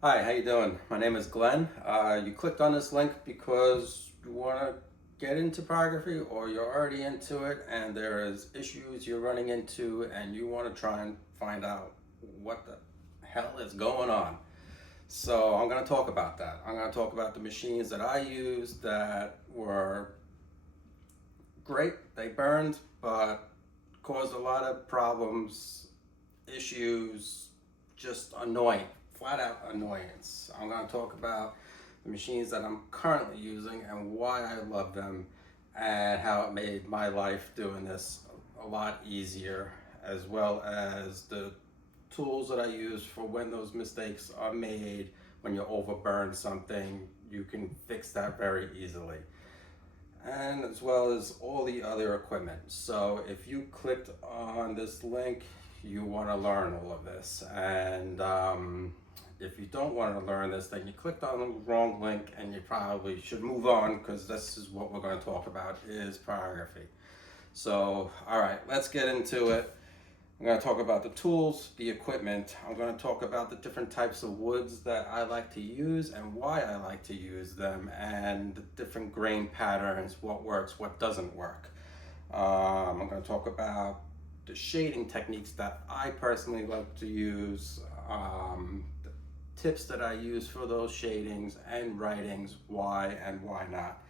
Hi, how you doing? My name is Glenn. You clicked on this link because you want to get into pyrography or you're already into it and there is issues you're running into and you want to try and find out what the hell is going on. So I'm going to talk about that. I'm going to talk about the machines that I used that were great. They burned, but caused a lot of problems, issues, just annoying, flat out annoyance. I'm going to talk about the machines that I'm currently using and why I love them and how it made my life doing this a lot easier, as well as the tools that I use for when those mistakes are made. When you overburn something, you can fix that very easily, and as well as all the other equipment. So if you clicked on this link, you want to learn all of this. And if you don't want to learn this, then you clicked on the wrong link and you probably should move on, because this is what we're going to talk about is pyrography. So, all right, let's get into it. I'm going to talk about the tools, the equipment. I'm going to talk about the different types of woods that I like to use and why I like to use them, and the different grain patterns, what works, what doesn't work. I'm going to talk about the shading techniques that I personally like to use, the tips that I use for those shadings and writings, why and why not.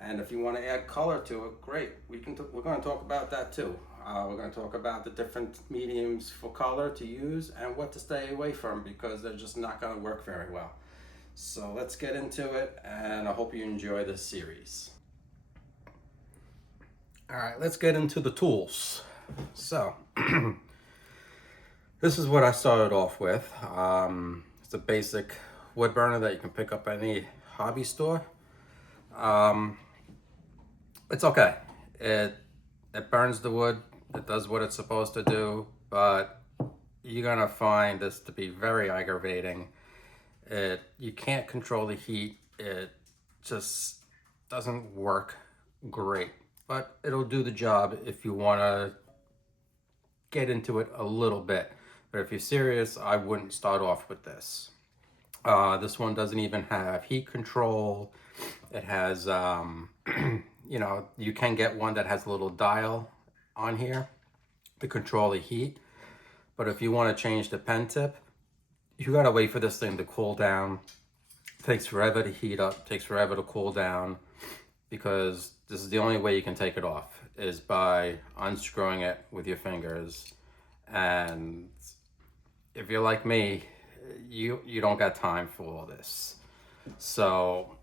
And if you want to add color to it, great. We're going to talk about that too. We're going to talk about the different mediums for color to use and what to stay away from, because they're just not going to work very well. So let's get into it, and I hope you enjoy this series. All right, let's get into the tools. So this is what I started off with. It's a basic wood burner that you can pick up at any hobby store. Um, it's okay. It it burns the wood. It does what it's supposed to do, but you're gonna find this to be very aggravating. You can't control the heat. It just doesn't work great, but it'll do the job if you want to get into it a little bit. But if you're serious, I wouldn't start off with this. This one doesn't even have heat control. It has, you can get one that has a little dial on here to control the heat. But if you want to change the pen tip, you gotta wait for this thing to cool down. It takes forever to heat up, takes forever to cool down, because this is the only way you can take it off is by unscrewing it with your fingers. And if you're like me, you don't got time for all this. So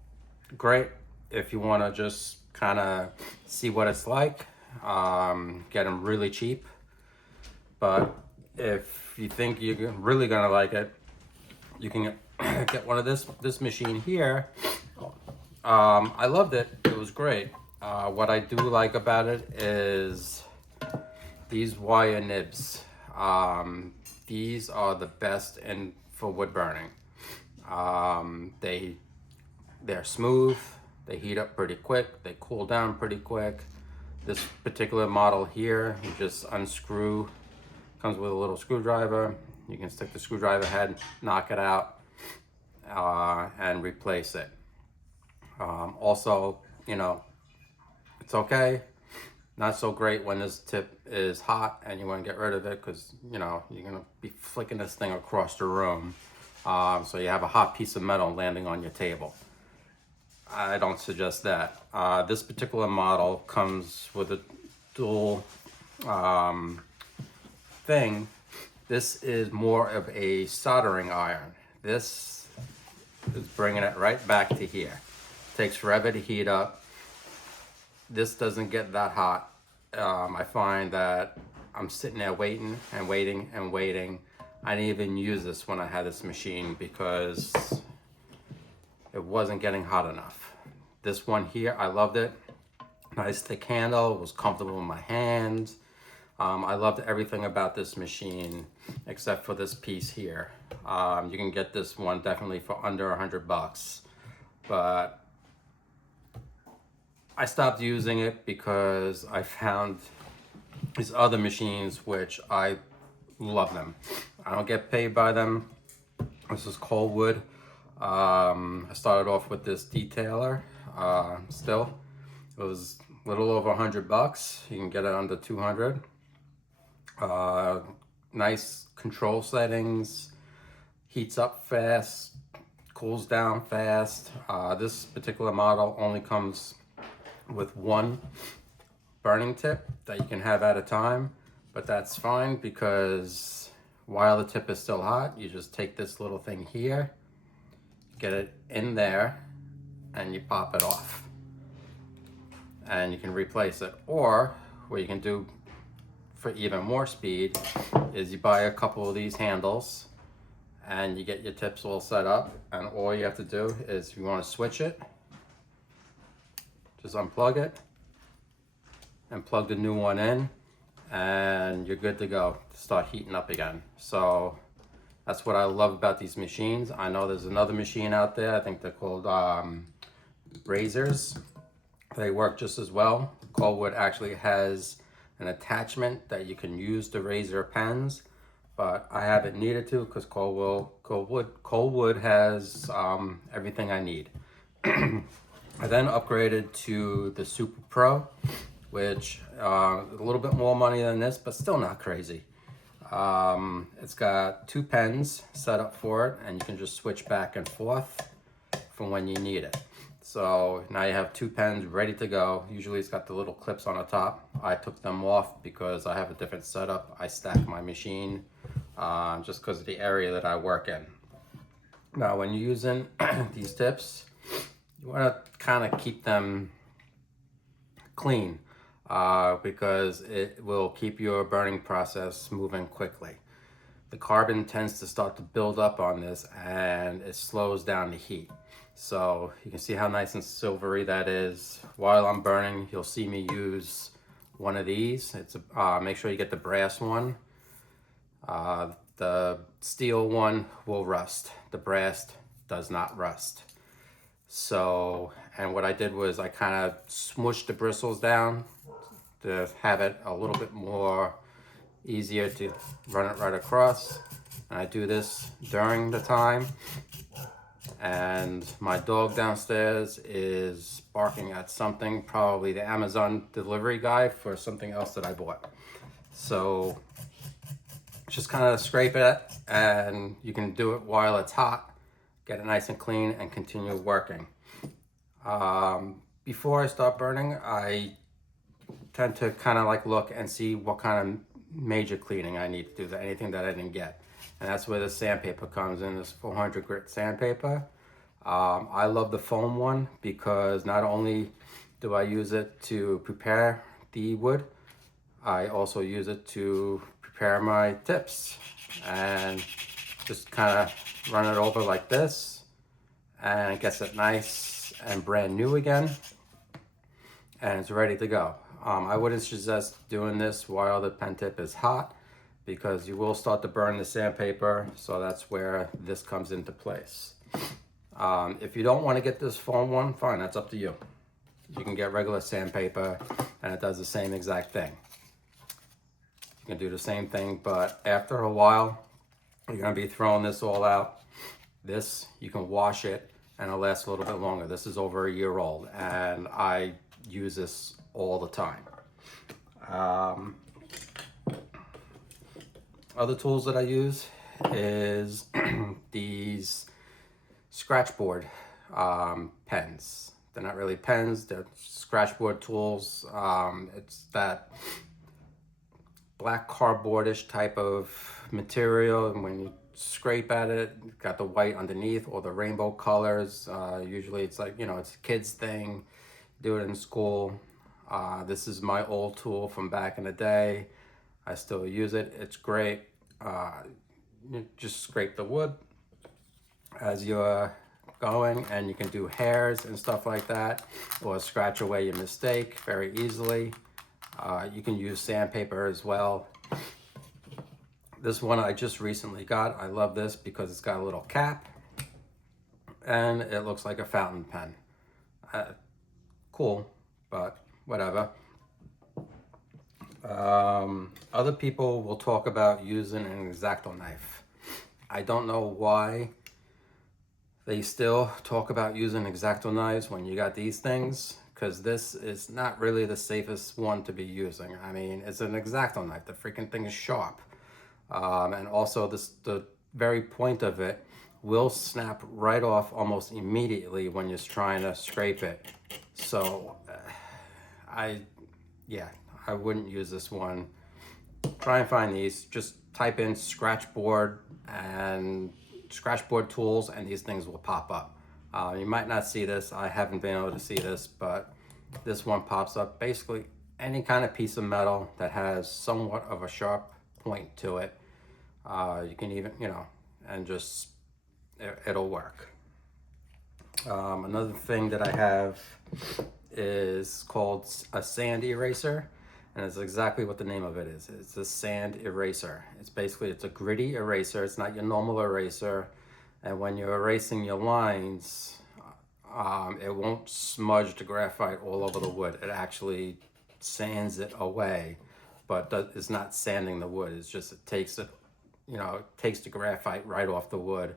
great if you want to just kind of see what it's like. Get them really cheap, but if you think you're really gonna like it, you can get one of this machine here. I loved it. It was great. What I do like about it is these wire nibs. These are the best in for wood burning. They're smooth. They heat up pretty quick. They cool down pretty quick. This particular model here, you just unscrew. Comes with a little screwdriver. You can stick the screwdriver head, knock it out, and replace it. Also, it's okay. Not so great when this tip is hot and you want to get rid of it, because you're gonna be flicking this thing across the room. So you have a hot piece of metal landing on your table. I don't suggest that. This particular model comes with a dual thing. This is more of a soldering iron. This is bringing it right back to here. Takes forever to heat up. This doesn't get that hot. I find that I'm sitting there waiting and waiting and waiting. I didn't even use this when I had this machine because it wasn't getting hot enough. This one here, I loved it. Nice thick handle, it was comfortable in my hands. I loved everything about this machine except for this piece here. You can get this one definitely for under $100, but I stopped using it because I found these other machines which I love them. I don't get paid by them. This is cold wood. I started off with this detailer. Still, it was a little over $100. You can get it under 200. Nice control settings. Heats up fast, cools down fast. This particular model only comes with one burning tip that you can have at a time, but that's fine because while the tip is still hot, you just take this little thing here, get it in there, and you pop it off. And you can replace it. Or what you can do for even more speed is you buy a couple of these handles and you get your tips all set up, and all you have to do is, if you want to switch it, just unplug it and plug the new one in, and you're good to go to start heating up again. So that's what I love about these machines. I know there's another machine out there, I think they're called razors. They work just as well. Coldwood actually has an attachment that you can use to razor pens, but I haven't needed to because Coldwood has everything I need. I then upgraded to the Super Pro, which a little bit more money than this, but still not crazy. It's got 2 pens set up for it, and you can just switch back and forth from when you need it. So now you have 2 pens ready to go. Usually it's got the little clips on the top. I took them off because I have a different setup. I stack my machine just because of the area that I work in. Now when you're using these tips, you want to kind of keep them clean because it will keep your burning process moving quickly. The carbon tends to start to build up on this and it slows down the heat. So you can see how nice and silvery that is. While I'm burning, you'll see me use one of these. It's make sure you get the brass one. The steel one will rust. The brass does not rust. So, and what I did was I kind of smushed the bristles down to have it a little bit more easier to run it right across. And I do this during the time. And my dog downstairs is barking at something, probably the Amazon delivery guy for something else that I bought. So just kind of scrape it, and you can do it while it's hot, get it nice and clean, and continue working. Before I start burning, I tend to kind of like look and see what kind of major cleaning I need to do, anything that I didn't get. And that's where the sandpaper comes in, this 400 grit sandpaper. I love the foam one because not only do I use it to prepare the wood, I also use it to prepare my tips, and just kind of run it over like this, and it gets it nice and brand new again, and it's ready to go. I wouldn't suggest doing this while the pen tip is hot because you will start to burn the sandpaper, so that's where this comes into place. If you don't want to get this foam one, fine, that's up to you. You can get regular sandpaper and it does the same exact thing. You can do the same thing, but after a while, you're gonna be throwing this all out. This, you can wash it and it'll last a little bit longer. This is over a year old and I use this all the time. Other tools that I use is these scratchboard pens. They're not really pens, they're scratchboard tools. It's that black cardboardish type of material, and when you scrape at it, you've got the white underneath or the rainbow colors. Usually it's like, you know, it's a kid's thing, do it in school. This is my old tool from back in the day. I still use it, it's great. You just scrape the wood as you're going, and you can do hairs and stuff like that, or scratch away your mistake very easily. You can use sandpaper as well. This one I just recently got. I love this because it's got a little cap and it looks like a fountain pen. Cool, but whatever. Other people will talk about using an X-Acto knife. I don't know why They still talk about using X-Acto knives when you got these things, because this is not really the safest one to be using. I mean, it's an X-Acto knife. The freaking thing is sharp. And also the very point of it will snap right off almost immediately when you're trying to scrape it. So yeah, I wouldn't use this one. Try and find these. Just type in scratchboard and scratchboard tools and these things will pop up. You might not see this. I haven't been able to see this, but this one pops up. Basically any kind of piece of metal that has somewhat of a sharp point to it. You can even, and just, it'll work. Another thing that I have is called a sand eraser, and it's exactly what the name of it is. It's a sand eraser. It's a gritty eraser. It's not your normal eraser, and when you're erasing your lines, it won't smudge the graphite all over the wood. It actually sands it away, but it's not sanding the wood. It's just, it takes the graphite right off the wood,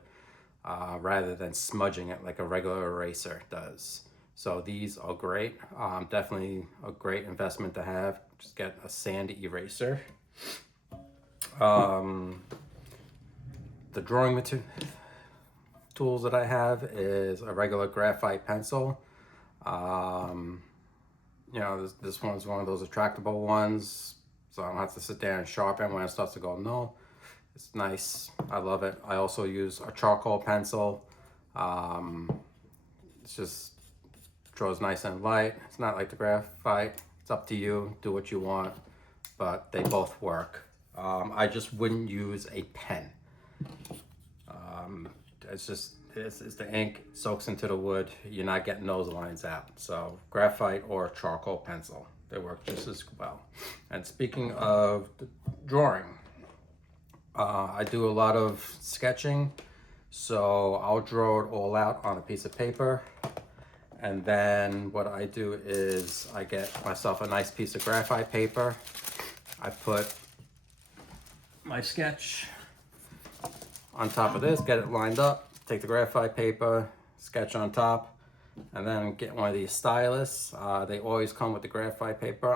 rather than smudging it like a regular eraser does. So these are great. Definitely a great investment to have. Just get a sand eraser. The drawing tools that I have is a regular graphite pencil. This one's one of those retractable ones, so I don't have to sit there and sharpen when it starts to go no. It's nice. I love it. I also use a charcoal pencil. It's just draws nice and light. It's not like the graphite. It's up to you. Do what you want, but they both work. I just wouldn't use a pen. It's the ink soaks into the wood. You're not getting those lines out. So graphite or charcoal pencil, they work just as well. And speaking of the drawing, I do a lot of sketching, so I'll draw it all out on a piece of paper, and then what I do is I get myself a nice piece of graphite paper. I put my sketch on top of this, get it lined up, take the graphite paper, sketch on top, and then get one of these stylus. They always come with the graphite paper.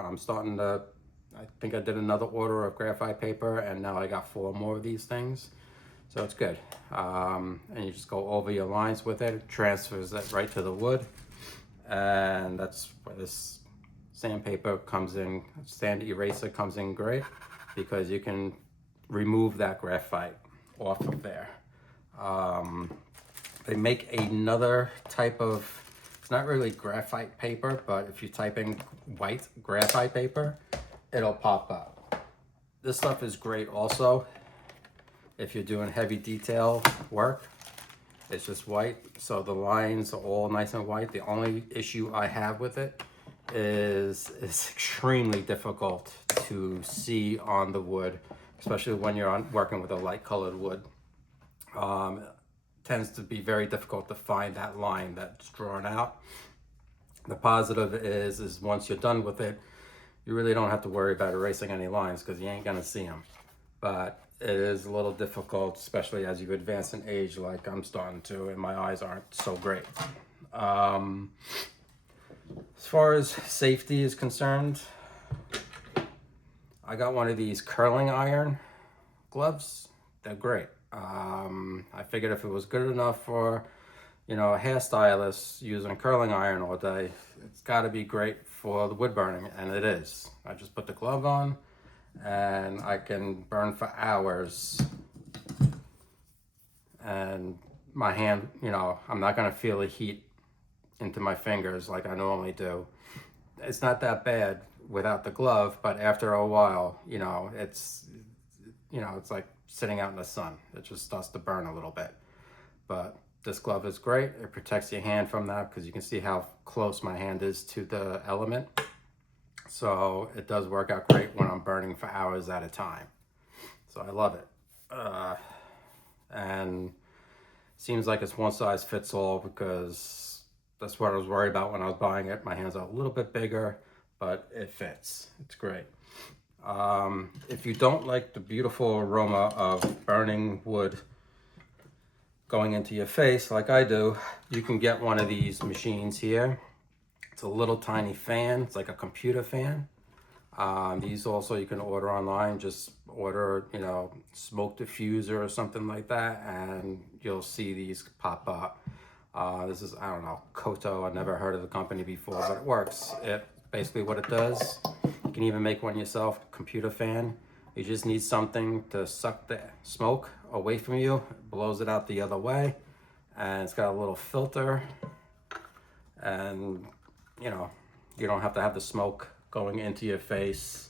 I think I did another order of graphite paper, and now I got 4 more of these things. So it's good. And you just go over your lines with it. It transfers it right to the wood. And that's where this sandpaper comes in, sand eraser comes in great, because you can remove that graphite off of there. They make another type of, it's not really graphite paper, but if you type in white graphite paper, it'll pop up. This stuff is great also if you're doing heavy detail work. It's just white, so the lines are all nice and white. The only issue I have with it is it's extremely difficult to see on the wood, especially when you're working with a light colored wood. It tends to be very difficult to find that line that's drawn out. The positive is once you're done with it, you really don't have to worry about erasing any lines because you ain't gonna see them. But it is a little difficult, especially as you advance in age like I'm starting to, and my eyes aren't so great. As far as safety is concerned, I got one of these curling iron gloves. They're great. I figured if it was good enough for, a hairstylist using curling iron all day, it's got to be great for the wood burning, and it is. I just put the glove on, and I can burn for hours. And my hand, I'm not going to feel the heat into my fingers like I normally do. It's not that bad without the glove, but after a while, it's like sitting out in the sun. It just starts to burn a little bit. But this glove is great. It protects your hand from that because you can see how close my hand is to the element. So it does work out great when I'm burning for hours at a time. So I love it. And seems like it's one size fits all because that's what I was worried about when I was buying it. My hands are a little bit bigger, but it fits. It's great. If you don't like the beautiful aroma of burning wood, going into your face like I do, you can get one of these machines here. It's a little tiny fan. It's like a computer fan. These also you can order online. Just order, you know, smoke diffuser or something like that, and you'll see these pop up. This is, I don't know, Koto. I've never heard of the company before, but it works. It basically what it does. You can even make one yourself. Computer fan. You just need something to suck the smoke away from you. It blows it out the other way, and it's got a little filter, and you know, you don't have to have the smoke going into your face.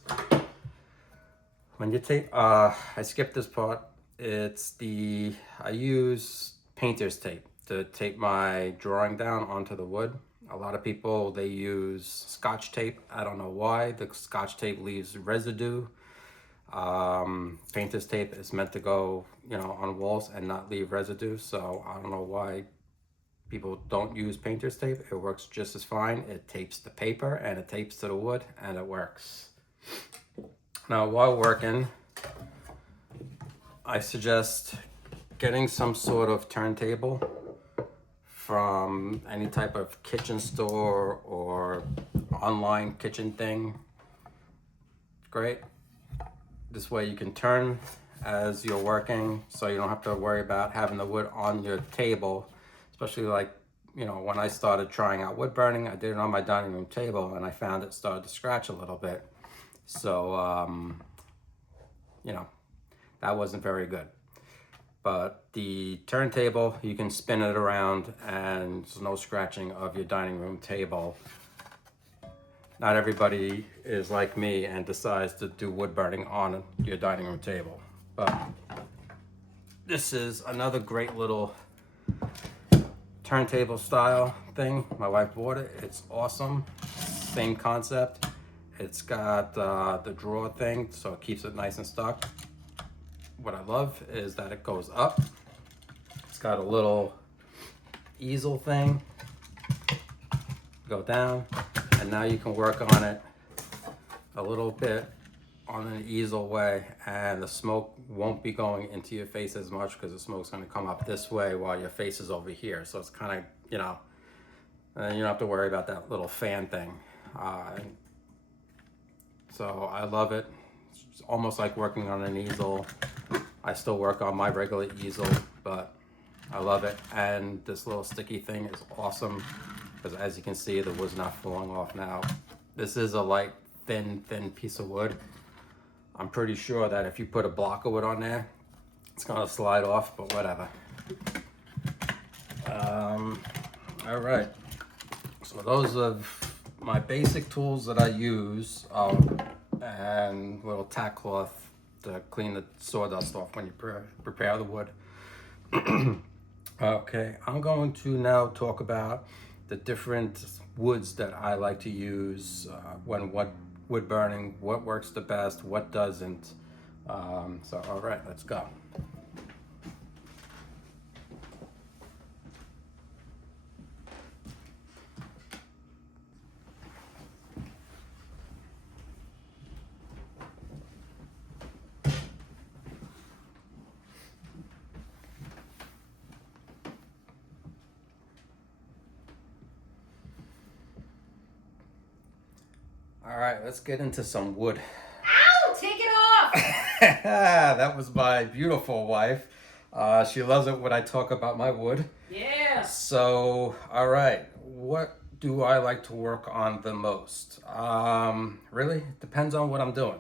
When you take, I skipped this part. I use painter's tape to tape my drawing down onto the wood. A lot of people, they use Scotch tape. I don't know why. The Scotch tape leaves residue. Painter's tape is meant to go, you know, on walls and not leave residue. So I don't know why people don't use painter's tape. It works just as fine. It tapes the paper and it tapes to the wood, and it works. Now, while working, I suggest getting some sort of turntable from any type of kitchen store or online kitchen thing. Great. This way you can turn as you're working, so you don't have to worry about having the wood on your table. Especially like, you know, when I started trying out wood burning, I did it on my dining room table, and I found it started to scratch a little bit. So, you know, that wasn't very good. But the turntable, you can spin it around and there's no scratching of your dining room table. Not everybody is like me and decides to do wood burning on your dining room table. But this is another great little turntable style thing. My wife bought it. It's awesome. Same concept. It's got the drawer thing, so it keeps it nice and stuck. What I love is that it goes up. It's got a little easel thing. Go down, and now you can work on it a little bit on an easel way, and the smoke won't be going into your face as much because the smoke's going to come up this way while your face is over here. So it's kind of, you know, you don't have to worry about that little fan thing. So I love it. It's almost like working on an easel. I still work on my regular easel, but I love it. And this little sticky thing is awesome because, as you can see, the wood's not falling off now. This is a light, thin piece of wood. I'm pretty sure that if you put a block of wood on there, it's gonna slide off, but whatever. All right, so those are my basic tools that I use, and little tack cloth to clean the sawdust off when you prepare the wood. Okay, I'm going to now talk about the different woods that I like to use when wood burning, what works the best, what doesn't. So all right, let's go. All right, let's get into some wood. Ow! Take it off! That was my beautiful wife. She loves it when I talk about my wood. Yeah. So, all right, what do I like to work on the most? Really, it depends on what I'm doing.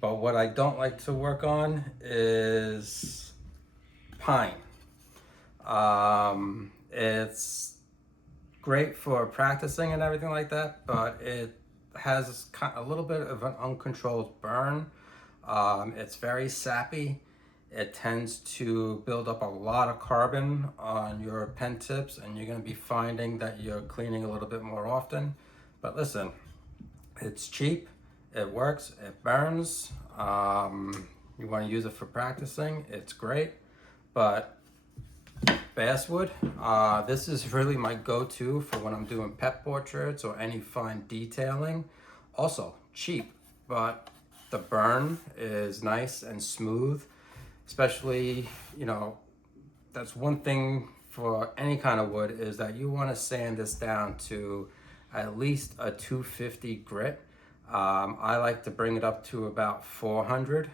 But what I don't like to work on is pine. It's great for practicing and everything like that, but it has a little bit of an uncontrolled burn. It's very sappy. It tends to build up a lot of carbon on your pen tips, and you're going to be finding that you're cleaning a little bit more often. But listen, it's cheap, it works, it burns. You want to use it for practicing, it's great. But basswood, this is really my go-to for when I'm doing pet portraits or any fine detailing. Also cheap, but the burn is nice and smooth, especially, you know, that's one thing for any kind of wood, is that you want to sand this down to at least a 250 grit. I like to bring it up to about 400.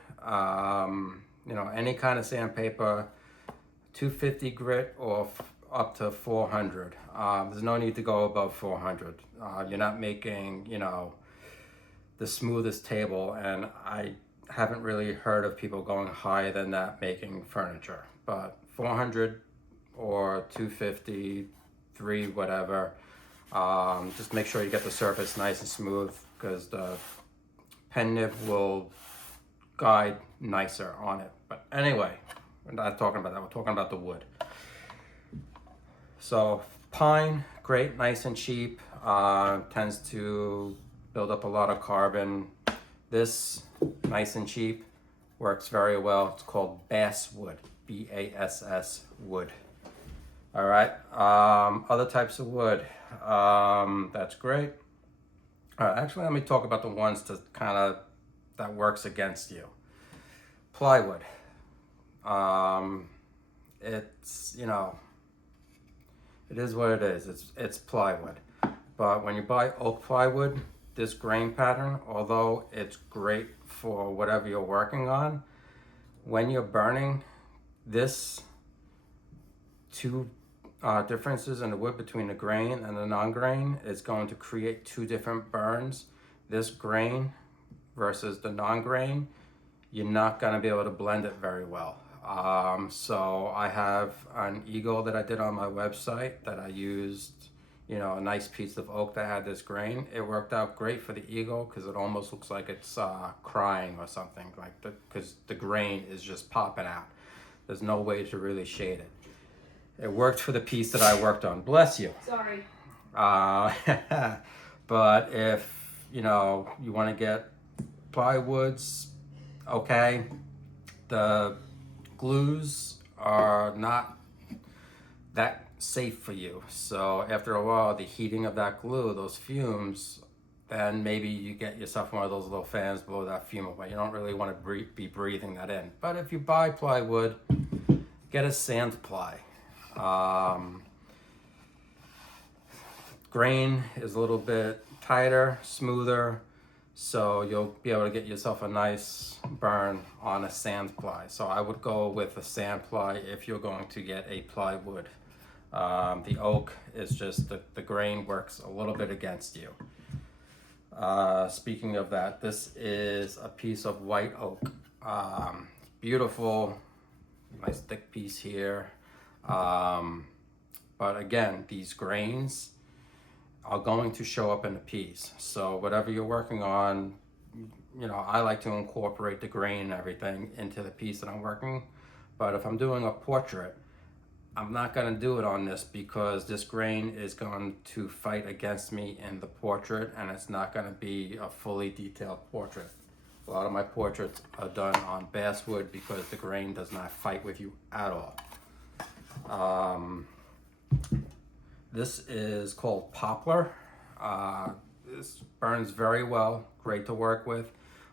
You know, any kind of sandpaper, 250 grit or up to 400. There's no need to go above 400. You're not making, you know, the smoothest table, and I haven't really heard of people going higher than that making furniture. But 400 or 250, 3, whatever. Just make sure you get the surface nice and smooth, because the pen nib will guide nicer on it. But anyway, we're not talking about that. We're talking about the wood. So pine, great, nice and cheap. Tends to build up a lot of carbon. This, nice and cheap, works very well. It's called bass wood, BASS wood. All right, other types of wood, that's great. All right, actually, let me talk about the ones that works against you. Plywood. It's, you know, it is what it is. It's plywood. But when you buy oak plywood, this grain pattern, although it's great for whatever you're working on, when you're burning, this two differences in the wood between the grain and the non-grain is going to create two different burns. This grain versus the non-grain, you're not going to be able to blend it very well. So I have an eagle that I did on my website that I used, you know, a nice piece of oak that had this grain. It worked out great for the eagle because it almost looks like it's crying or something, like because the grain is just popping out. There's no way to really shade it. It worked for the piece that I worked on. Bless you. Sorry. But if, you know, you want to get plywoods, okay, the glues are not that safe for you. So after a while, the heating of that glue, those fumes, then maybe you get yourself one of those little fans blow that fume away. You don't really want to be breathing that in. But if you buy plywood, get a sand ply. Grain is a little bit tighter, smoother, so you'll be able to get yourself a nice burn on a sand ply. So I would go with a sand ply if you're going to get a plywood. The oak is just, the grain works a little bit against you. Speaking of that, this is a piece of white oak. Beautiful, nice thick piece here. But again, these grains are going to show up in the piece. So whatever you're working on, you know, I like to incorporate the grain and everything into the piece that I'm working. But if I'm doing a portrait, I'm not going to do it on this because this grain is going to fight against me in the portrait, and it's not going to be a fully detailed portrait. A lot of my portraits are done on basswood because the grain does not fight with you at all. This is called poplar. This burns very well, great to work with.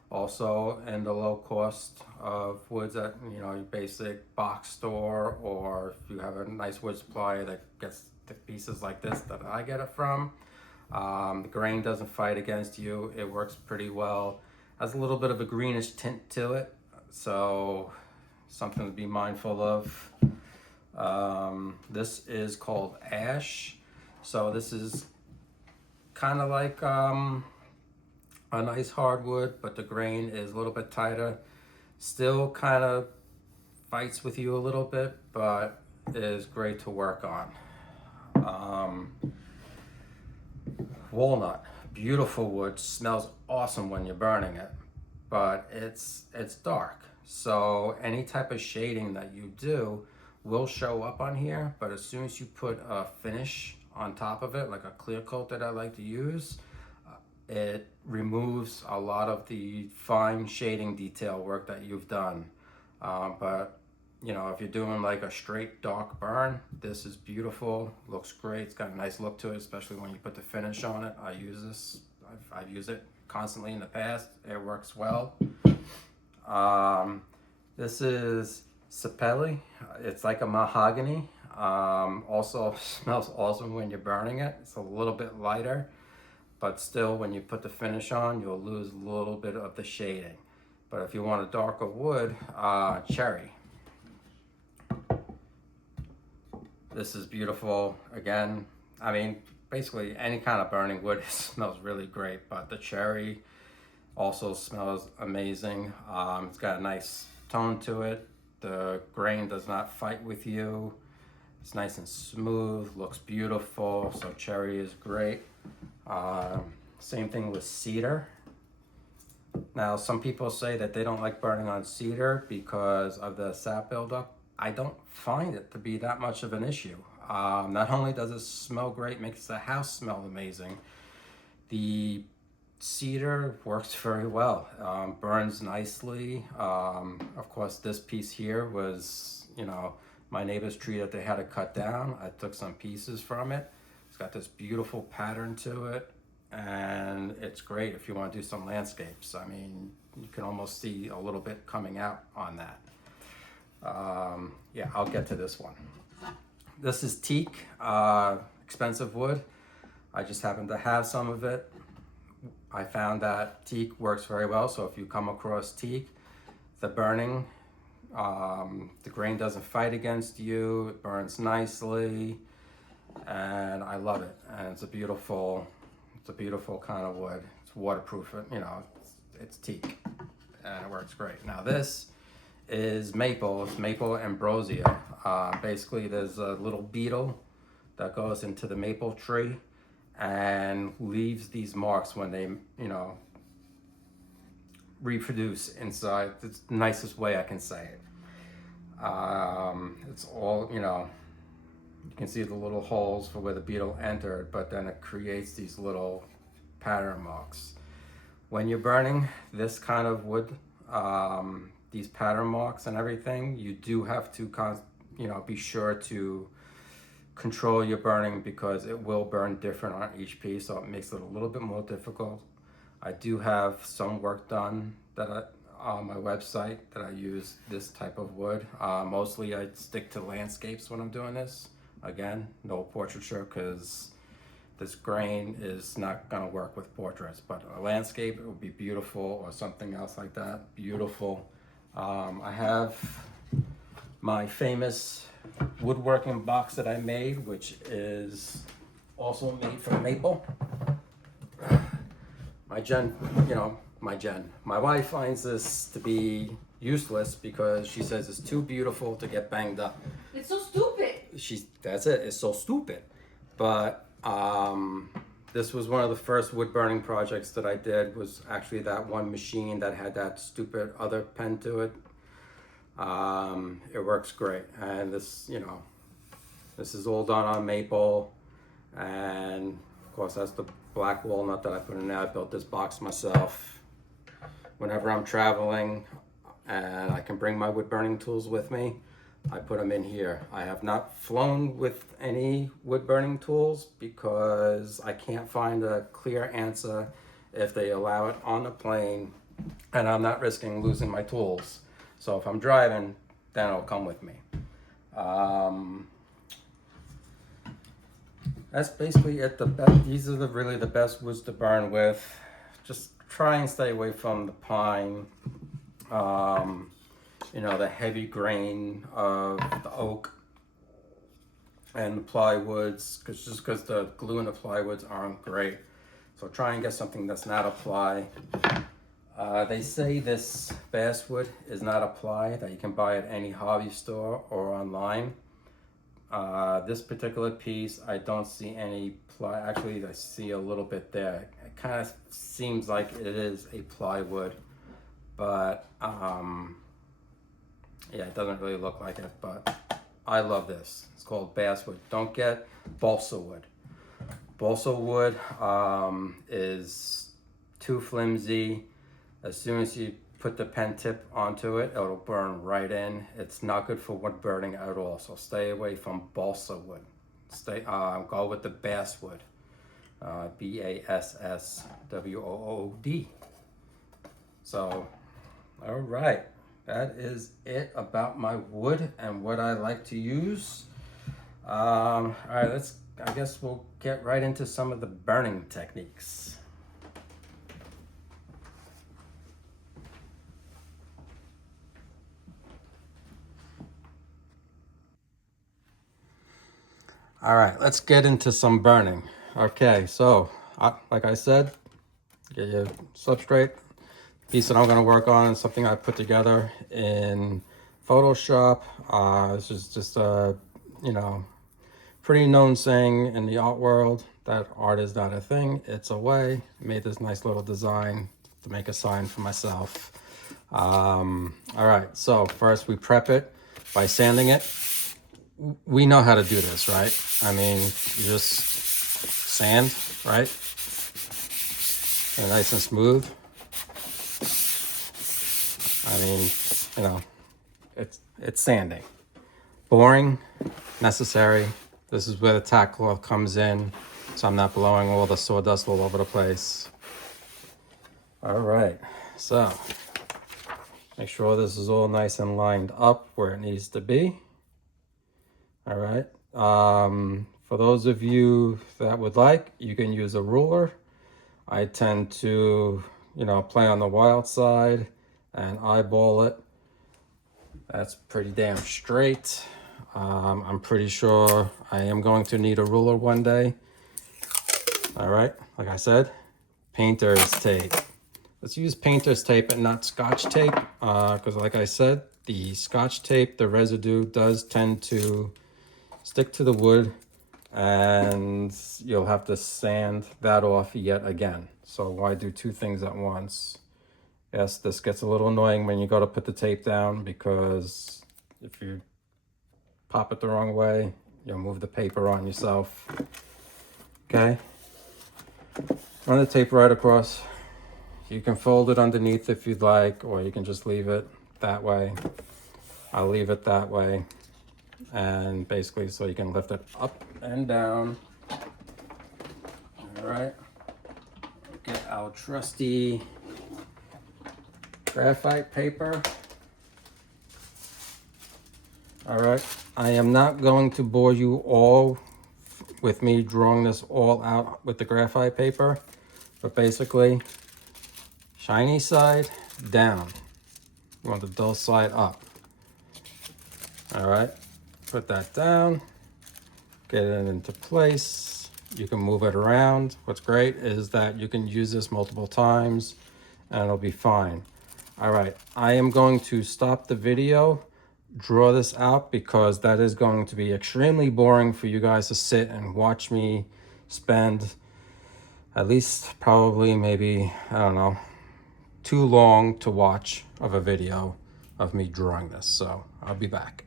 Also in the low cost of woods at, you know, your basic box store, or if you have a nice wood supplier that gets the pieces like this that I get it from. The grain doesn't fight against you. It works pretty well. Has a little bit of a greenish tint to it, so something to be mindful of. This is called ash. So this is kind of like a nice hardwood, but the grain is a little bit tighter. Still kind of fights with you a little bit, but is great to work on. Walnut, beautiful wood, smells awesome when you're burning it, but it's dark. So any type of shading that you do will show up on here, but as soon as you put a finish on top of it, like a clear coat that I like to use, it removes a lot of the fine shading detail work that you've done. But you know, if you're doing like a straight dark burn, this is beautiful, looks great. It's got a nice look to it, especially when you put the finish on it. I use this, I've used it constantly in the past. It works well. This is sapelli. It's like a mahogany. Also smells awesome when you're burning it. It's a little bit lighter, but still when you put the finish on, you'll lose a little bit of the shading. But if you want a darker wood, cherry. This is beautiful. Again, I mean, basically any kind of burning wood smells really great, but the cherry also smells amazing. It's got a nice tone to it. The grain does not fight with you. It's nice and smooth, looks beautiful, so cherry is great. Same thing with cedar. Now, some people say that they don't like burning on cedar because of the sap buildup. I don't find it to be that much of an issue. Not only does it smell great, makes the house smell amazing, the cedar works very well, burns nicely. Of course, this piece here was, my neighbor's tree that they had to cut down. I took some pieces from it. It's got this beautiful pattern to it, and it's great if you want to do some landscapes. I mean, you can almost see a little bit coming out on that. Yeah, I'll get to this one. This is teak, expensive wood. I just happen to have some of it. I found that teak works very well, so if you come across teak, the burning, the grain doesn't fight against you, it burns nicely, and I love it. And it's a beautiful kind of wood. It's waterproof, it's teak, and it works great. Now this is maple. It's maple ambrosia. Basically, there's a little beetle that goes into the maple tree and leaves these marks when they, reproduce inside. It's the nicest way I can say it. It's all, you can see the little holes for where the beetle entered, but then it creates these little pattern marks. When you're burning this kind of wood, these pattern marks and everything, you do have to, be sure to control your burning because it will burn different on each piece, so it makes it a little bit more difficult. I do have some work done on my website that I use this type of wood. Mostly I stick to landscapes when I'm doing this. Again, no portraiture because this grain is not gonna work with portraits, but a landscape, it would be beautiful, or something else like that, beautiful. I have my famous woodworking box that I made, which is also made from maple. My wife finds this to be useless because she says it's too beautiful to get banged up. It's so stupid. That's it, it's so stupid. But this was one of the first wood burning projects that I did, was actually that one machine that had that stupid other pen to it. It works great, and this is all done on maple, and of course that's the black walnut that I put in there. I built this box myself. Whenever I'm traveling and I can bring my wood burning tools with me, I put them in here. I have not flown with any wood burning tools because I can't find a clear answer if they allow it on the plane, and I'm not risking losing my tools. So if I'm driving, then it'll come with me. That's basically it. These are really the best woods to burn with. Just try and stay away from the pine, the heavy grain of the oak and the plywoods, because the glue in the plywoods aren't great. So try and get something that's not a ply. They say this basswood is not a ply, that you can buy at any hobby store or online. This particular piece, I don't see any ply. Actually, I see a little bit there. It kind of seems like it is a plywood, but yeah, it doesn't really look like it, but I love this. It's called basswood. Don't get balsa wood. Balsa wood is too flimsy. As soon as you put the pen tip onto it, it'll burn right in. It's not good for wood burning at all, so stay away from balsa wood. Go with the basswood, BASSWOOD. So, all right, that is it about my wood and what I like to use. All right, I guess we'll get right into some of the burning techniques. All right, let's get into some burning. Okay, so like I said, get your substrate. Piece that I'm going to work on is something I put together in Photoshop. This is just a, pretty known saying in the art world that art is not a thing, it's a way. I made this nice little design to make a sign for myself. All right, so first we prep it by sanding it. We know how to do this, right? I mean, you just sand, right? And nice and smooth. I mean, it's sanding. Boring, necessary. This is where the tack cloth comes in, so I'm not blowing all the sawdust all over the place. All right, so make sure this is all nice and lined up where it needs to be. All right. For those of you that would like, you can use a ruler. I tend to, play on the wild side and eyeball it. That's pretty damn straight. I'm pretty sure I am going to need a ruler one day. All right, like I said, painter's tape. Let's use painter's tape and not Scotch tape, because like I said, the Scotch tape, the residue does tend to stick to the wood, and you'll have to sand that off yet again. So why do two things at once? Yes, this gets a little annoying when you go to put the tape down, because if you pop it the wrong way, you'll move the paper on yourself. Okay, run the tape right across. You can fold it underneath if you'd like, or you can just leave it that way. I'll leave it that way, and basically so you can lift it up and down. All right, get our trusty graphite paper. All right, I am not going to bore you all with me drawing this all out with the graphite paper, but basically, shiny side down. You want the dull side up. All right, put that down, get it into place. You can move it around. What's great is that you can use this multiple times and it'll be fine. All right, I am going to stop the video, draw this out, because that is going to be extremely boring for you guys to sit and watch me spend at least probably maybe, I don't know, too long to watch of a video of me drawing this. So I'll be back.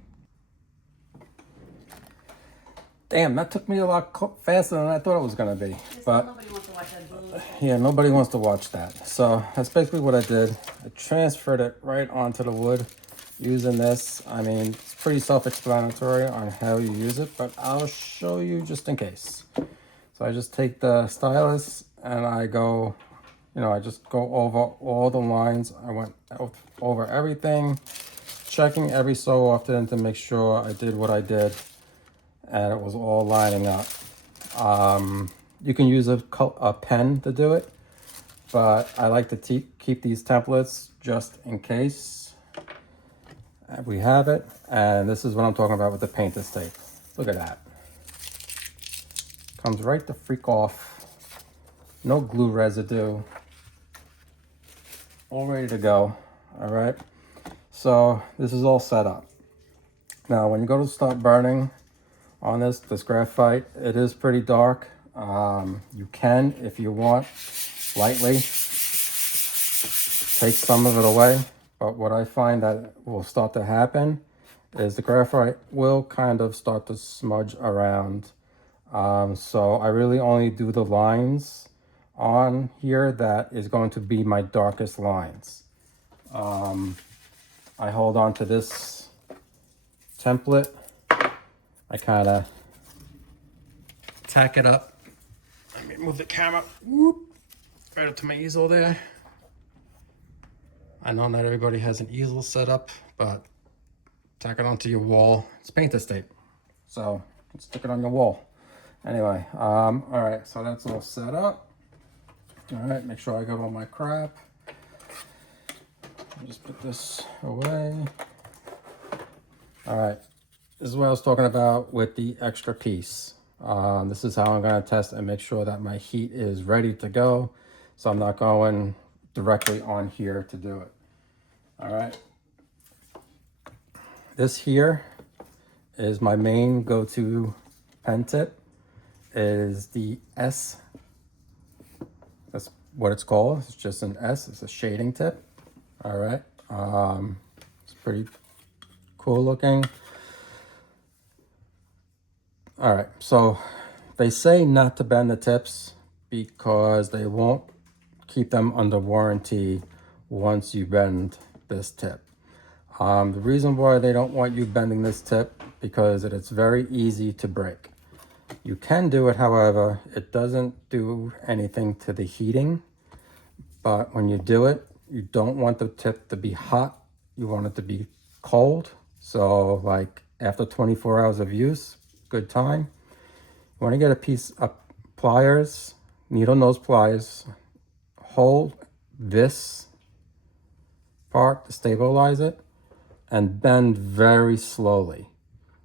Damn, that took me a lot faster than I thought it was gonna be. But Nobody wants to watch that bullshit. yeah, nobody wants to watch that. So that's basically what I did. I transferred it right onto the wood using this. I mean, it's pretty self-explanatory on how you use it, but I'll show you just in case. So I just take the stylus and I go, I just go over all the lines. I went over everything, checking every so often to make sure I did what I did and it was all lining up. You can use a pen to do it, but I like to keep these templates just in case. We have it, and this is what I'm talking about with the painter's tape. Look at that. Comes right the freak off. No glue residue. All ready to go. All right. So this is all set up. Now, when you go to start burning on this graphite, it is pretty dark. You can, if you want, lightly take some of it away. But what I find that will start to happen is the graphite will kind of start to smudge around. So I really only do the lines on here that is going to be my darkest lines. I hold on to this template. I kind of tack it up. Let me move the camera. Whoop, right up to my easel there. I know not everybody has an easel set up, but tack it onto your wall. It's painter's tape, so stick it on your wall. Anyway, all right, so that's all set up. All right, make sure I got all my crap. I'll just put this away. All right, this is what I was talking about with the extra piece. This is how I'm going to test and make sure that my heat is ready to go, so I'm not going directly on here to do it. All right. This here is my main go-to pen tip. It is the S. That's what it's called. It's just an S. It's a shading tip. All right. It's pretty cool looking. All right. So they say not to bend the tips because they won't keep them under warranty once you bend this tip. The reason why they don't want you bending this tip because it's very easy to break. You can do it, however, it doesn't do anything to the heating, but when you do it, you don't want the tip to be hot. You want it to be cold. So like after 24 hours of use, good time. You want to get a piece of pliers, needle nose pliers, hold this part to stabilize it, and bend very slowly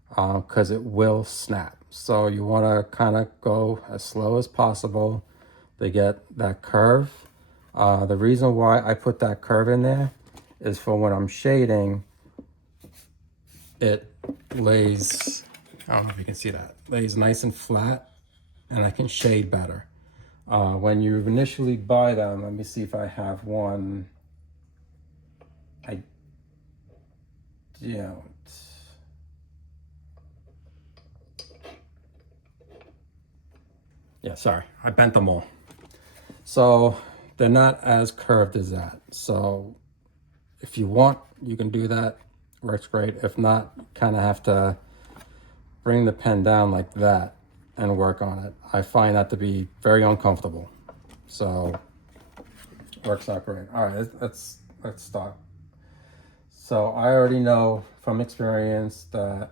because it will snap. So you want to kind of go as slow as possible to get that curve. The reason why I put that curve in there is for when I'm shading, it lays, I don't know if you can see that, lays nice and flat and I can shade better. When you initially buy them, let me see if I have one. I don't. Yeah, sorry, I bent them all. So they're not as curved as that. So if you want, you can do that. Works great. If not, you kind of have to bring the pen down like that and work on it. I find that to be very uncomfortable. So works out great. All right, let's start. So I already know from experience that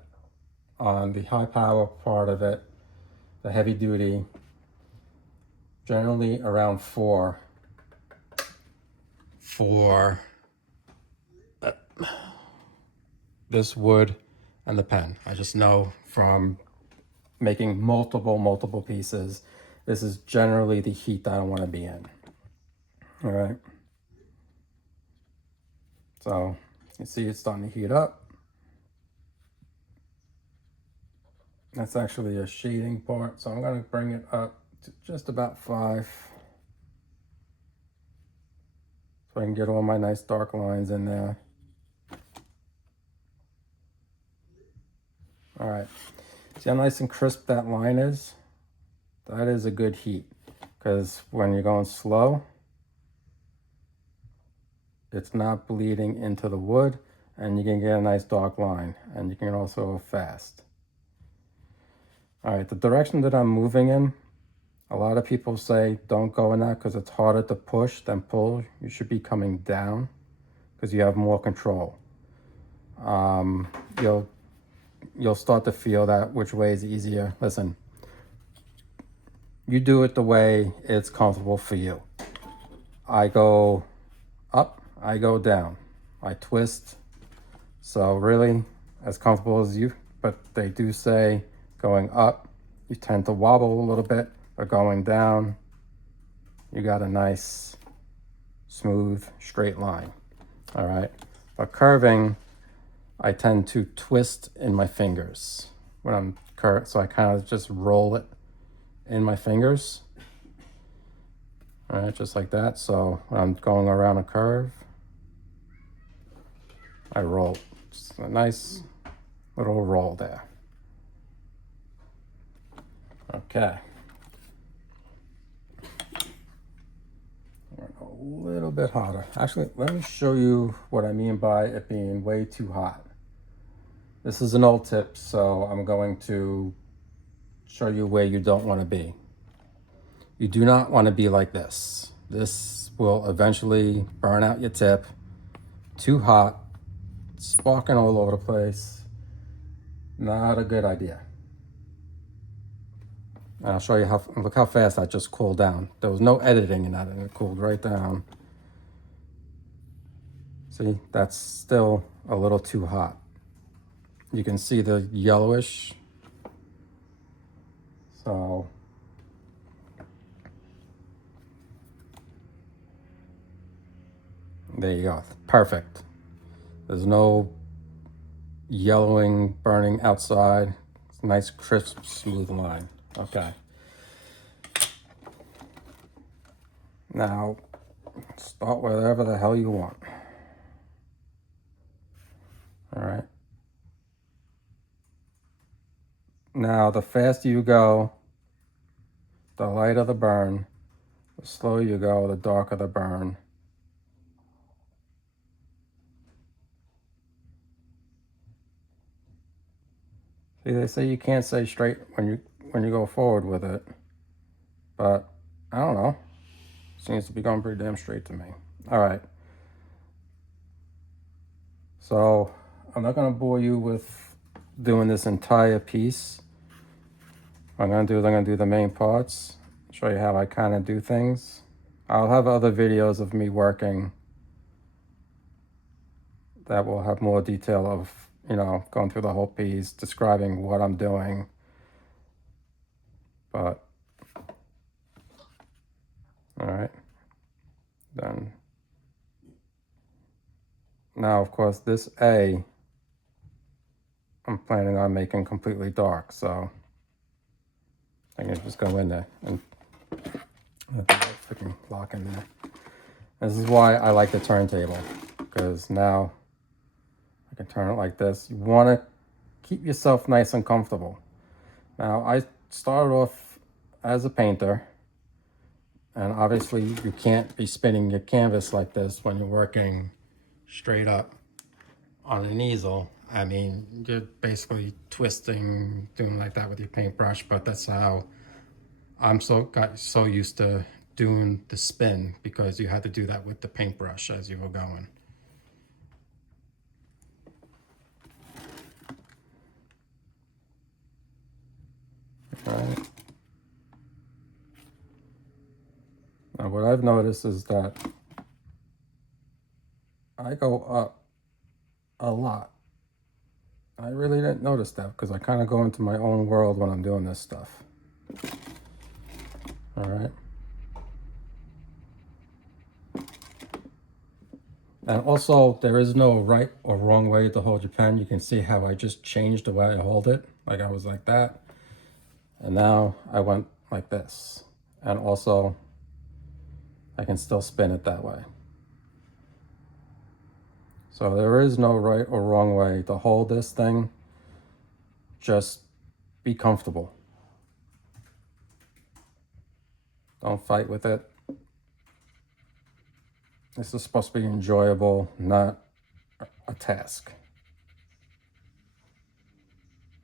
on the high power part of it, the heavy duty, generally around 4 for this wood and the pen. I just know from making multiple pieces, this is generally the heat that I want to be in. All right. So you see it's starting to heat up. That's actually a shading part. So I'm going to bring it up to just about 5. So I can get all my nice dark lines in there. All right. See how nice and crisp that line is? That is a good heat, because when you're going slow, it's not bleeding into the wood and you can get a nice dark line, and you can also go fast. All right, the direction that I'm moving in, a lot of people say don't go in that because it's harder to push than pull. You should be coming down because you have more control. You'll start to feel that which way is easier. Listen, you do it the way it's comfortable for you. I go up, I go down, I twist. So really as comfortable as you, but they do say going up, you tend to wobble a little bit, but going down, you got a nice, smooth, straight line. All right, but curving, I tend to twist in my fingers when I'm curved, so I kind of just roll it in my fingers. All right, just like that. So when I'm going around a curve, I roll. Just a nice little roll there. Okay. A little bit hotter. Actually, let me show you what I mean by it being way too hot. This is an old tip, so I'm going to show you where you don't want to be. You do not want to be like this. This will eventually burn out your tip too hot, sparking all over the place. Not a good idea. And I'll show you look how fast that just cooled down. There was no editing in that, and it cooled right down. See, that's still a little too hot. You can see the yellowish. So there you go. Perfect. There's no yellowing, burning outside. It's a nice, crisp, smooth line. Okay. Now, start wherever the hell you want. All right. Now, the faster you go, the lighter the burn. The slower you go, the darker the burn. See, they say you can't say straight when you go forward with it, but I don't know. Seems to be going pretty damn straight to me. All right. So I'm not going to bore you with doing this entire piece. What I'm going to do is I'm going to do the main parts, show you how I kind of do things. I'll have other videos of me working that will have more detail of, you know, going through the whole piece, describing what I'm doing. But, all right. Then, now of course this A, I'm planning on making completely dark, so I can just go in there and freaking lock in there. This is why I like the turntable, because now I can turn it like this. You want to keep yourself nice and comfortable. Now, I started off as a painter, and obviously you can't be spinning your canvas like this when you're working straight up on an easel. I mean, you're basically twisting, doing like that with your paintbrush, but that's how I'm got so used to doing the spin, because you had to do that with the paintbrush as you were going. All right. Now what I've noticed is that I go up a lot. I really didn't notice that because I kind of go into my own world when I'm doing this stuff. All right. And also, there is no right or wrong way to hold your pen. You can see how I just changed the way I hold it. Like I was like that. And now I went like this. And also, I can still spin it that way. So there is no right or wrong way to hold this thing. Just be comfortable. Don't fight with it. This is supposed to be enjoyable, not a task.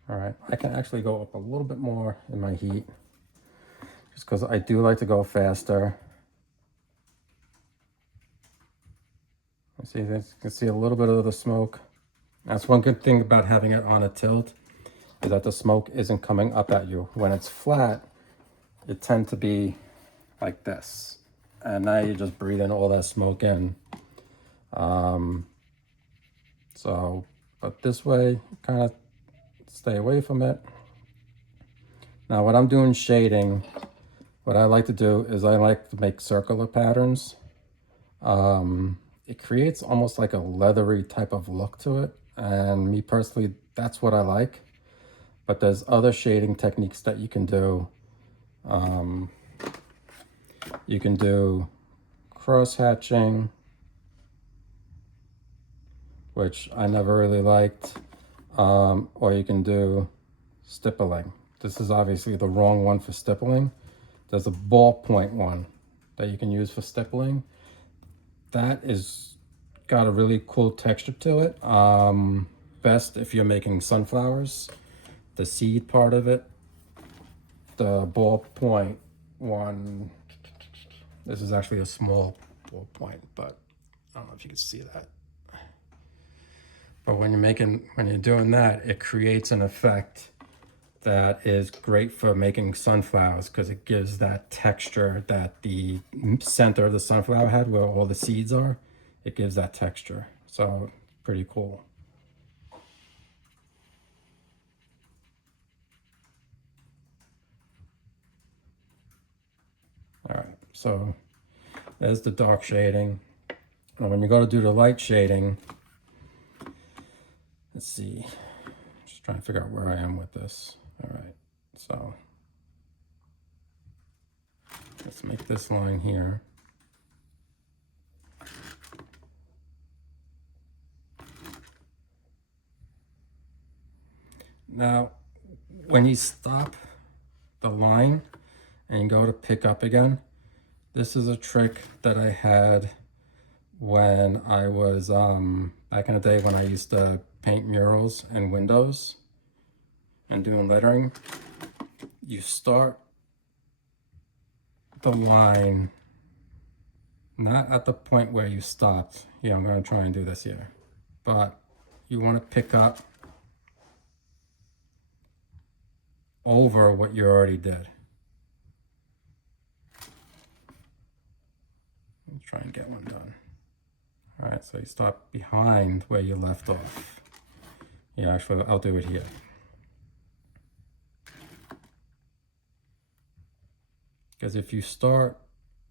All right, I can actually go up a little bit more in my heat, just because I do like to go faster. See, you can see a little bit of the smoke. That's one good thing about having it on a tilt, is that the smoke isn't coming up at you. When it's flat, it tends to be like this. And now you're just breathing all that smoke in. But this way, kind of stay away from it. Now, when I'm doing shading, what I like to do is I like to make circular patterns. It creates almost like a leathery type of look to it. And me personally, that's what I like. But there's other shading techniques that you can do. You can do cross-hatching, which I never really liked, or you can do stippling. This is obviously the wrong one for stippling. There's a ballpoint one that you can use for stippling. That is got a really cool texture to it. Best if you're making sunflowers, the seed part of it. The ballpoint one, this is actually a small ballpoint, but I don't know if you can see that. But when you're doing that, it creates an effect that is great for making sunflowers because it gives that texture that the center of the sunflower head where all the seeds are, it gives that texture. So pretty cool. All right, so there's the dark shading. And when you go to do the light shading, let's see, just trying to figure out where I am with this. All right, so let's make this line here. Now, when you stop the line and go to pick up again, this is a trick that I had when I was back in the day when I used to paint murals and windows and doing lettering. You start the line not at the point where you stopped. Yeah, I'm going to try and do this here, but you want to pick up over what you already did. Let's try and get one done. All right, so you start behind where you left off. Yeah, actually, I'll do it here. Because if you start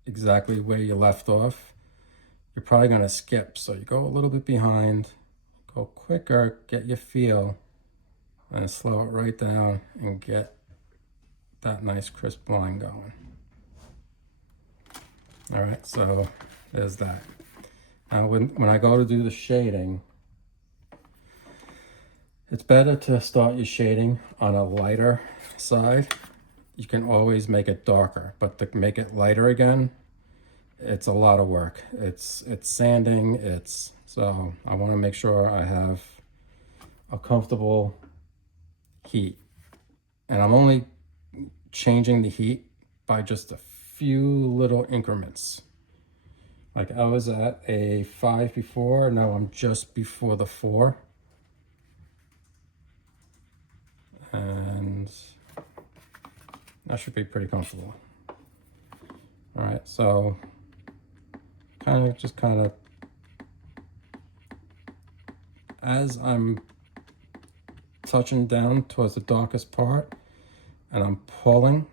exactly where you left off, you're probably going to skip. So you go a little bit behind, go quicker, get your feel, and slow it right down and get that nice crisp line going. All right, so there's that. Now when I go to do the shading, it's better to start your shading on a lighter side. You can always make it darker, but to make it lighter again, it's a lot of work. It's sanding, so I want to make sure I have a comfortable heat. And I'm only changing the heat by just a few little increments. Like I was at a 5 before, now I'm just before the 4. And that should be pretty comfortable. All right, so kind of as I'm touching down towards the darkest part and I'm pulling,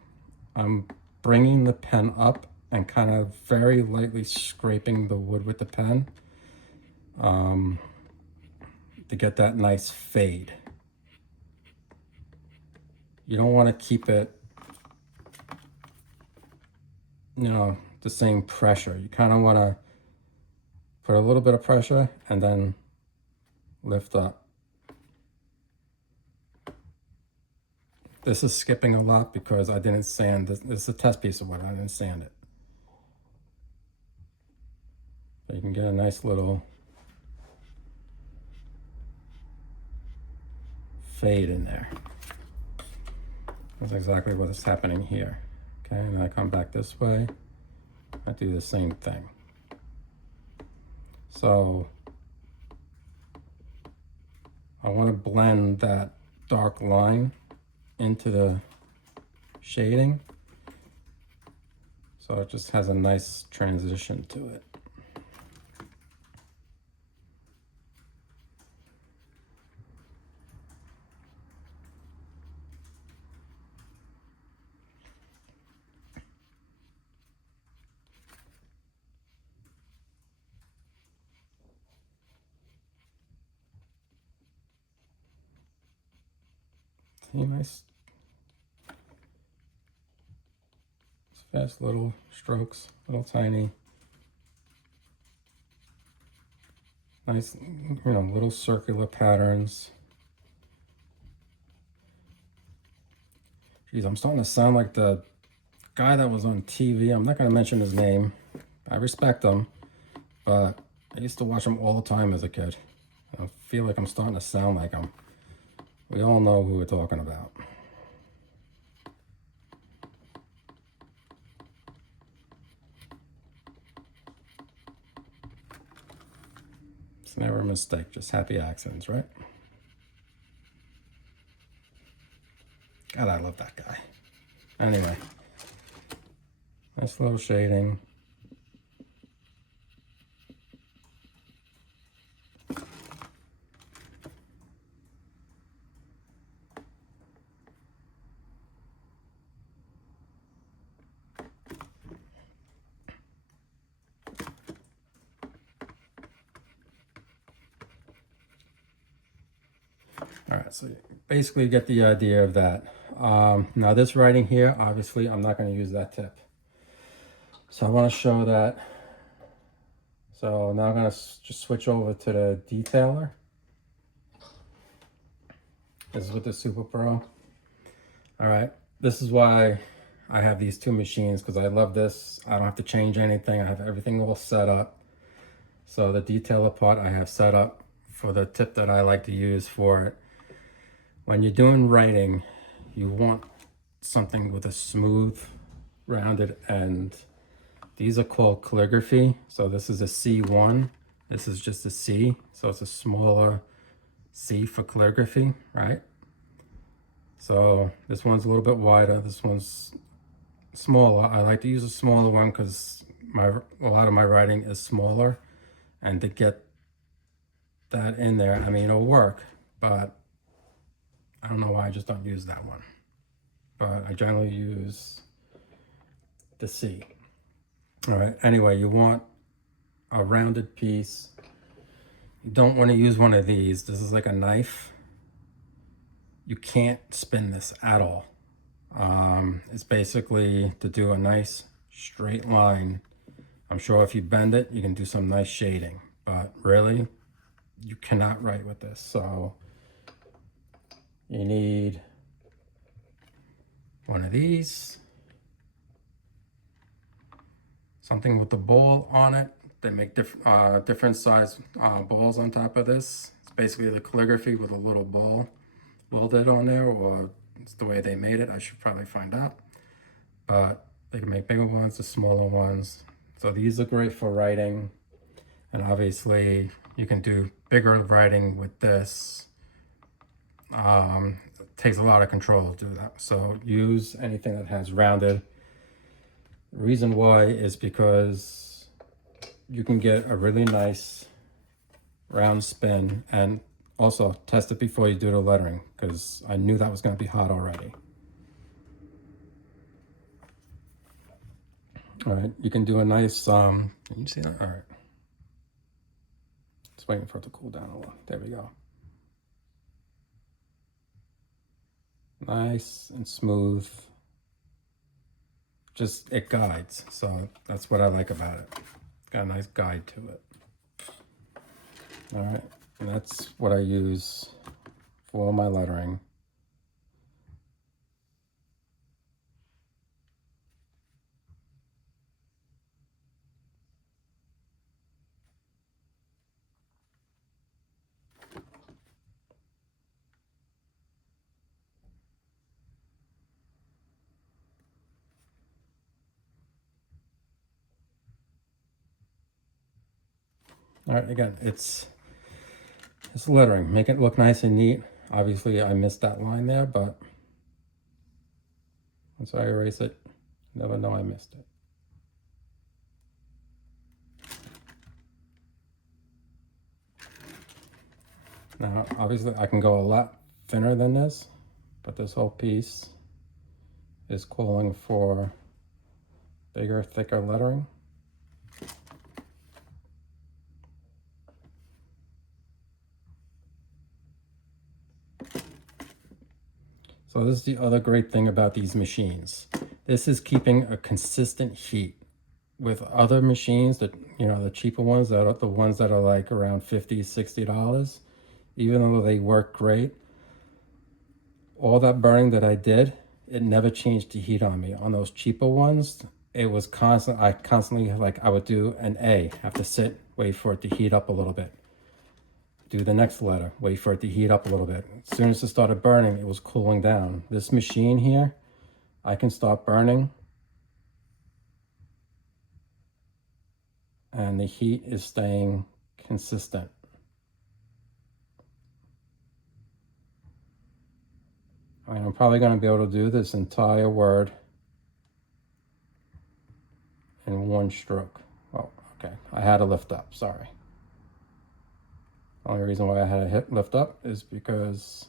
I'm bringing the pen up and kind of very lightly scraping the wood with the pen to get that nice fade. You don't want to keep it, the same pressure. You kind of want to put a little bit of pressure and then lift up. This is skipping a lot because I didn't sand this. This is a test piece of wood. I didn't sand it. So you can get a nice little fade in there. That's exactly what is happening here. Okay, and I come back this way. I do the same thing. So I want to blend that dark line into the shading, so it just has a nice transition to it. See, nice fast little strokes, little tiny, nice, little circular patterns. Geez, I'm starting to sound like the guy that was on TV. I'm not going to mention his name. I respect him, but I used to watch him all the time as a kid. I feel like I'm starting to sound like him. We all know who we're talking about. It's never a mistake, just happy accidents, right? God, I love that guy. Anyway, nice little shading. All right, so basically you get the idea of that. Now this writing here, obviously I'm not going to use that tip. So I want to show that. So now I'm going to just switch over to the detailer. This is with the Super Pro. All right, this is why I have these two machines, because I love this. I don't have to change anything. I have everything all set up. So the detailer part I have set up for the tip that I like to use for it. When you're doing writing, you want something with a smooth, rounded end. These are called calligraphy. So this is a C1. This is just a C. So it's a smaller C for calligraphy, right? So this one's a little bit wider. This one's smaller. I like to use a smaller one because a lot of my writing is smaller. And to get that in there, I mean, it'll work, but I don't know why I just don't use that one. But I generally use the C. All right, anyway, you want a rounded piece. You don't want to use one of these. This is like a knife. You can't spin this at all. It's basically to do a nice straight line. I'm sure if you bend it, you can do some nice shading, but really, you cannot write with this. So you need one of these, something with the ball on it. They make different size balls on top of this. It's basically the calligraphy with a little ball welded on there, or it's the way they made it. I should probably find out. But they can make bigger ones, the smaller ones. So these are great for writing. And obviously you can do bigger writing with this. It takes a lot of control to do that. So use anything that has rounded. The reason why is because you can get a really nice round spin, and also test it before you do the lettering, because I knew that was going to be hot already. All right, you can do a nice, can you see that? All right. Just waiting for it to cool down a little. There we go. Nice and smooth. Just, it guides. So that's what I like about it. Got a nice guide to it. All right, and that's what I use for my lettering. All right, again, it's lettering. Make it look nice and neat. Obviously, I missed that line there, but once I erase it, never know I missed it. Now, obviously, I can go a lot thinner than this, but this whole piece is calling for bigger, thicker lettering. So this is the other great thing about these machines. This is keeping a consistent heat. With other machines, that, you know, the cheaper ones, that are the ones that are like around $50, $60, even though they work great, all that burning that I did, it never changed the heat on me. On those cheaper ones, it was constant. I constantly, like, I would do an A, have to sit, wait for it to heat up a little bit. Do the next letter, wait for it to heat up a little bit. As soon as it started burning, it was cooling down. This machine here, I can stop burning, and the heat is staying consistent. I mean, I'm probably going to be able to do this entire word in one stroke. Oh, okay. I had to lift up. Sorry. The only reason why I had to lift up is because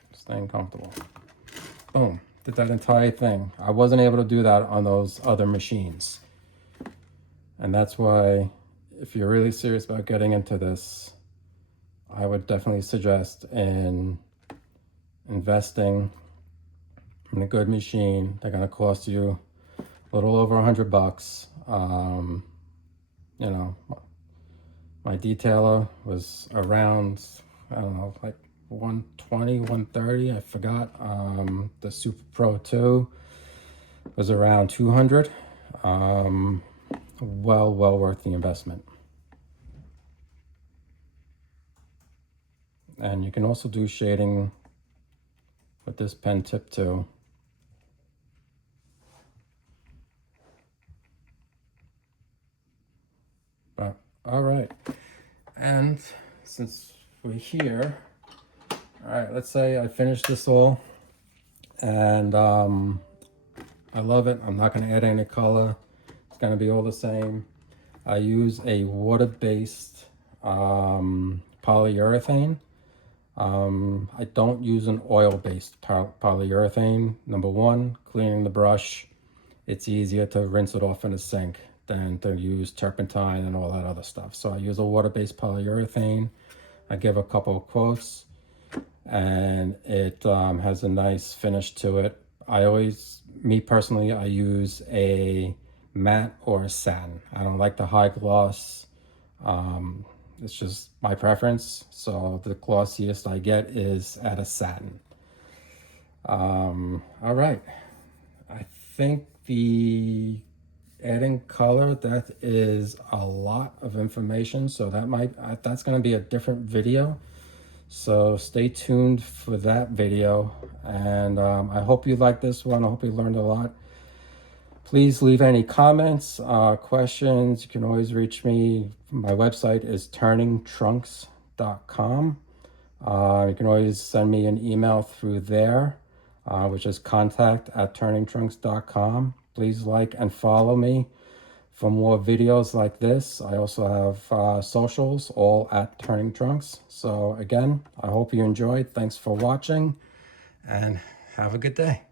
I'm staying comfortable. Boom. Did that entire thing. I wasn't able to do that on those other machines. And that's why, if you're really serious about getting into this, I would definitely suggest investing in a good machine. They're going to cost you a little over $100. You know, my detailer was around, I don't know, like 120, 130, I forgot. The Super Pro 2 was around 200. Well worth the investment. And you can also do shading with this pen tip too. But all right, and since we're here, all right, let's say I finish this all, and I love it. I'm not going to add any color. It's going to be all the same. I use a water-based polyurethane. I don't use an oil-based polyurethane. Number one, cleaning the brush, it's easier to rinse it off in a sink than to use turpentine and all that other stuff. So I use a water-based polyurethane. I give a couple of quotes, and it has a nice finish to it. Me personally, I use a matte or a satin. I don't like the high gloss. It's just my preference. So the glossiest I get is at a satin. All right. I think the adding color, that is a lot of information. So that's going to be a different video. So stay tuned for that video. And I hope you liked this one. I hope you learned a lot. Please leave any comments, questions. You can always reach me. My website is turningtrunks.com. You can always send me an email through there, which is contact@turningtrunks.com. Please like and follow me for more videos like this. I also have socials, all at Turning Trunks. So again, I hope you enjoyed. Thanks for watching, and have a good day.